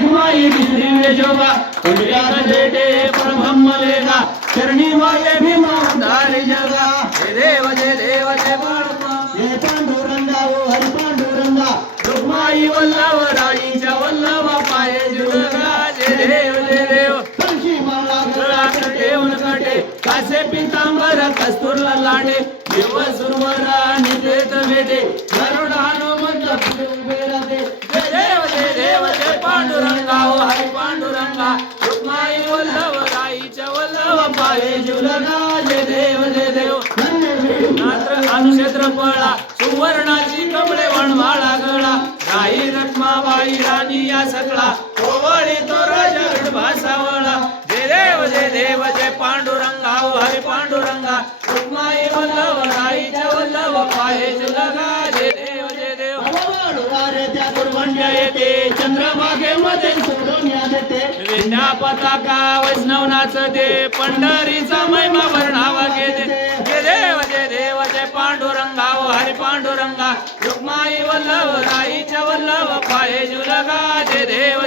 लखमाई दिव्य शोभा पुंडलिक जेठे परब्रह्म वेगा चरणी माये भीमा धारी जगा. जय देव जय देव जय बाळमा हे पांडुरंगा ओ हरी पांडुरंगा. रुक्माई वल्लभ पाये जुलगा जय देव जय देव. माला ठेवून कटे. कासे पितांबर कस्तुरला लांडे. देव सुरवरा निदेत भेटे. गरुड हनुमंत पांडुरंगा रुक्माई वल्लभ राईच्या वल्लभ पाये देव देव. नात्र अनुक्षेत्र पळा सुवर्णाची कमळे वणवाळा गळा. राई रखमाबाई राणी या सकळा ओवळी तो राजा भासावळा जे देव जे देव जे पांडुरंगा ओ पांडुरंगा. रुक्माई वल्लभ राईच्या वल्लभ पाहे लगा जे देव जे देव. रे त्या दुर्गंड्या येते पताका वैष्णव नाचते पंढरीचा महिमा वर्णावा घेते जय देव जे देव जे पांडुरंगा ओ हरी पांडुरंगा रुक्माई वल्लभ राईच्या वल्लभ पाये जुलगा जे देव